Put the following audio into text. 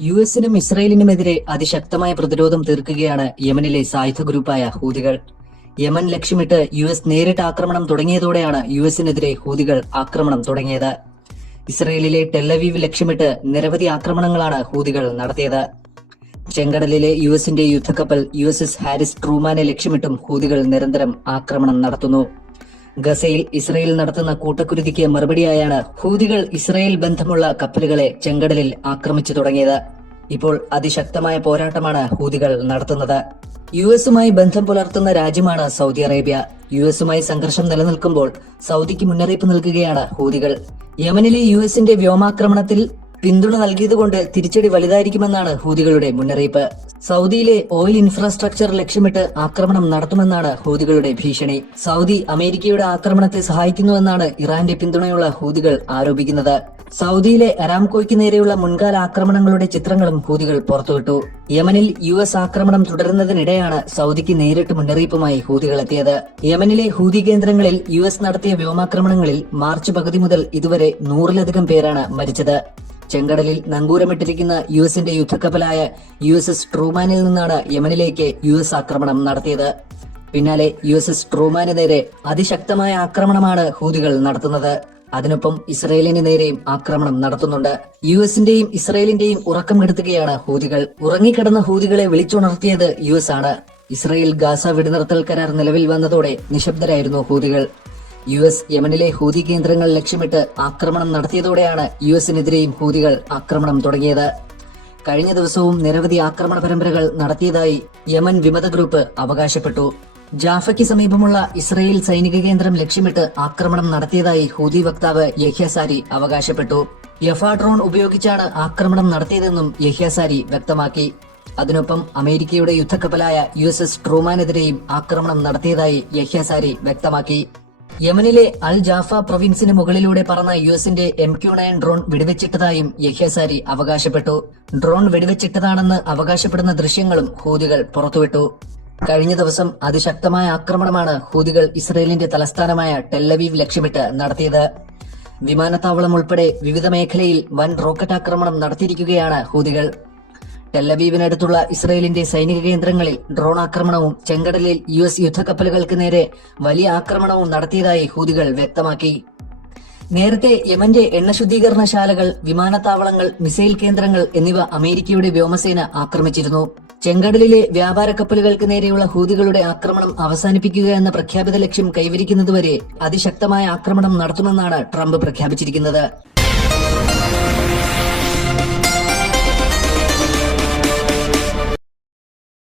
യുഎസിനും ഇസ്രയേലിനുമെതിരെ അതിശക്തമായ പ്രതിരോധം തീർക്കുകയാണ് യമനിലെ സായുധ ഗ്രൂപ്പായ ഹൂതികൾ. യമൻ ലക്ഷ്യമിട്ട് യുഎസ് നേരിട്ട് ആക്രമണം തുടങ്ങിയതോടെയാണ് യുഎസിനെതിരെ ഹൂതികൾ ആക്രമണം തുടങ്ങിയത്. ഇസ്രയേലിലെ ടെല്ലവീവ് ലക്ഷ്യമിട്ട് നിരവധി ആക്രമണങ്ങളാണ് ഹൂതികൾ നടത്തിയത്. ചെങ്കടലിലെ യുഎസിന്റെ യുദ്ധക്കപ്പൽ USS ഹാരിസ് ട്രൂമാനെ ലക്ഷ്യമിട്ടും ഹൂതികൾ നിരന്തരം ആക്രമണം നടത്തുന്നു. ഗസയിൽ ഇസ്രയേൽ നടത്തുന്ന കൂട്ടക്കുരുതിക്ക് മറുപടിയായാണ് ഹൂതികൾ ഇസ്രയേൽ ബന്ധമുള്ള കപ്പലുകളെ ചെങ്കടലിൽ ആക്രമിച്ചു തുടങ്ങിയത്. ഇപ്പോൾ അതിശക്തമായ പോരാട്ടമാണ് ഹൂതികൾ നടത്തുന്നത്. യുഎസുമായി ബന്ധം പുലർത്തുന്ന രാജ്യമാണ് സൗദി അറേബ്യ. യുഎസുമായി സംഘർഷം നിലനിൽക്കുമ്പോൾ സൗദിക്ക് മുന്നറിയിപ്പ് നൽകുകയാണ് ഹൂതികൾ. യമനിലെ യുഎസിന്റെ വ്യോമാക്രമണത്തിൽ പിന്തുണ നൽകിയതുകൊണ്ട് തിരിച്ചടി വലുതായിരിക്കുമെന്നാണ് ഹൂതികളുടെ മുന്നറിയിപ്പ്. സൗദിയിലെ ഓയിൽ ഇൻഫ്രാസ്ട്രക്ചർ ലക്ഷ്യമിട്ട് ആക്രമണം നടത്തുമെന്നാണ് ഹൂതികളുടെ ഭീഷണി. സൗദി അമേരിക്കയുടെ ആക്രമണത്തെ സഹായിക്കുന്നുവെന്നാണ് ഇറാന്റെ പിന്തുണയുള്ള ഹൂതികൾ ആരോപിക്കുന്നത്. സൗദിയിലെ അരാംകോയ്ക്ക് നേരെയുള്ള മുൻകാല ആക്രമണങ്ങളുടെ ചിത്രങ്ങളും ഹൂതികൾ പുറത്തുവിട്ടു. യമനിൽ US ആക്രമണം തുടരുന്നതിനിടെയാണ് സൗദിക്ക് നേരിട്ട് മുന്നറിയിപ്പുമായി ഹൂതികൾ എത്തിയത്. യമനിലെ ഹൂതി കേന്ദ്രങ്ങളിൽ US നടത്തിയ വ്യോമാക്രമണങ്ങളിൽ മാർച്ച് പകുതി മുതൽ ഇതുവരെ 100-ലധികം പേരാണ് മരിച്ചത്. ചെങ്കടലിൽ നങ്കൂരമിട്ടിരിക്കുന്ന യുഎസിന്റെ യുദ്ധക്കപ്പലായ USS ട്രൂമാനിൽ നിന്നാണ് യമനിലേക്ക് US ആക്രമണം നടത്തിയത്. പിന്നാലെ USS ട്രൂമാന് നേരെ അതിശക്തമായ ആക്രമണമാണ് ഹൂതികൾ നടത്തുന്നത്. അതിനൊപ്പം ഇസ്രയേലിന് നേരെയും ആക്രമണം നടത്തുന്നുണ്ട്. യുഎസിന്റെയും ഇസ്രയേലിന്റെയും ഉറക്കം കെടുത്തുകയാണ് ഹൂതികൾ. ഉറങ്ങിക്കിടന്ന ഹൂതികളെ വിളിച്ചുണർത്തിയത് US ആണ്. ഇസ്രയേൽ ഗാസ വെടിനിർത്തൽ കരാർ നിലവിൽ വന്നതോടെ നിശബ്ദരായിരുന്നു ഹൂതികൾ. US യമനിലെ ഹൂതി കേന്ദ്രങ്ങൾ ലക്ഷ്യമിട്ട് ആക്രമണം നടത്തിയതോടെയാണ് യുഎസിനെതിരെയും ഹൂതികൾ ആക്രമണം തുടങ്ങിയത്. കഴിഞ്ഞ ദിവസവും നിരവധി ആക്രമണ പരമ്പരകൾ നടത്തിയതായി യമൻ വിമത ഗ്രൂപ്പ് അവകാശപ്പെട്ടു. ജാഫയ്ക്ക് സമീപമുള്ള ഇസ്രയേൽ സൈനിക കേന്ദ്രം ലക്ഷ്യമിട്ട് ആക്രമണം നടത്തിയതായി ഹൂതി വക്താവ് യഹ്യ സാരി അവകാശപ്പെട്ടു. യഫ ഡ്രോൺ ഉപയോഗിച്ചാണ് ആക്രമണം നടത്തിയതെന്നും യഹ്യ സാരി വ്യക്തമാക്കി. അതിനൊപ്പം അമേരിക്കയുടെ യുദ്ധക്കപ്പലായ USS ട്രൂമാനെതിരെയും ആക്രമണം നടത്തിയതായി യഹ്യ സാരി വ്യക്തമാക്കി. യമനിലെ അൽ ജാഫ പ്രൊവിൻസിന് മുകളിലൂടെ പറന്ന യുഎസിന്റെ MQ-9 ഡ്രോൺ വെടിവെച്ചിട്ടതായും യഹ്യ സാരി അവകാശപ്പെട്ടു. ഡ്രോൺ വെടിവെച്ചിട്ടതാണെന്ന് അവകാശപ്പെടുന്ന ദൃശ്യങ്ങളും ഹൂതികൾ പുറത്തുവിട്ടു. കഴിഞ്ഞ ദിവസം അതിശക്തമായ ആക്രമണമാണ് ഹൂതികൾ ഇസ്രയേലിന്റെ തലസ്ഥാനമായ ടെല്ലവീവ് ലക്ഷ്യമിട്ട് നടത്തിയത്. വിമാനത്താവളം ഉൾപ്പെടെ വിവിധ മേഖലയിൽ വൻ റോക്കറ്റ് ആക്രമണം നടത്തിയിരിക്കുകയാണ് ഹൂതികൾ. ടെല്ലവീവിനടുത്തുള്ള ഇസ്രയേലിന്റെ സൈനിക കേന്ദ്രങ്ങളിൽ ഡ്രോൺ ആക്രമണവും ചെങ്കടലിൽ US യുദ്ധക്കപ്പലുകൾക്ക് നേരെ വലിയ ആക്രമണവും നടത്തിയതായി ഹൂതികൾ വ്യക്തമാക്കി. നേരത്തെ യമന്റെ എണ്ണ ശുദ്ധീകരണശാലകൾ, വിമാനത്താവളങ്ങൾ, മിസൈൽ കേന്ദ്രങ്ങൾ എന്നിവ അമേരിക്കയുടെ വ്യോമസേന ആക്രമിച്ചിരുന്നു. ചെങ്കടലിലെ വ്യാപാര കപ്പലുകൾക്ക് നേരെയുള്ള ഹൂതികളുടെ ആക്രമണം അവസാനിപ്പിക്കുക എന്ന പ്രഖ്യാപിത ലക്ഷ്യം കൈവരിക്കുന്നതുവരെ അതിശക്തമായ ആക്രമണം നടത്തുമെന്നാണ് ട്രംപ് പ്രഖ്യാപിച്ചിരിക്കുന്നത്.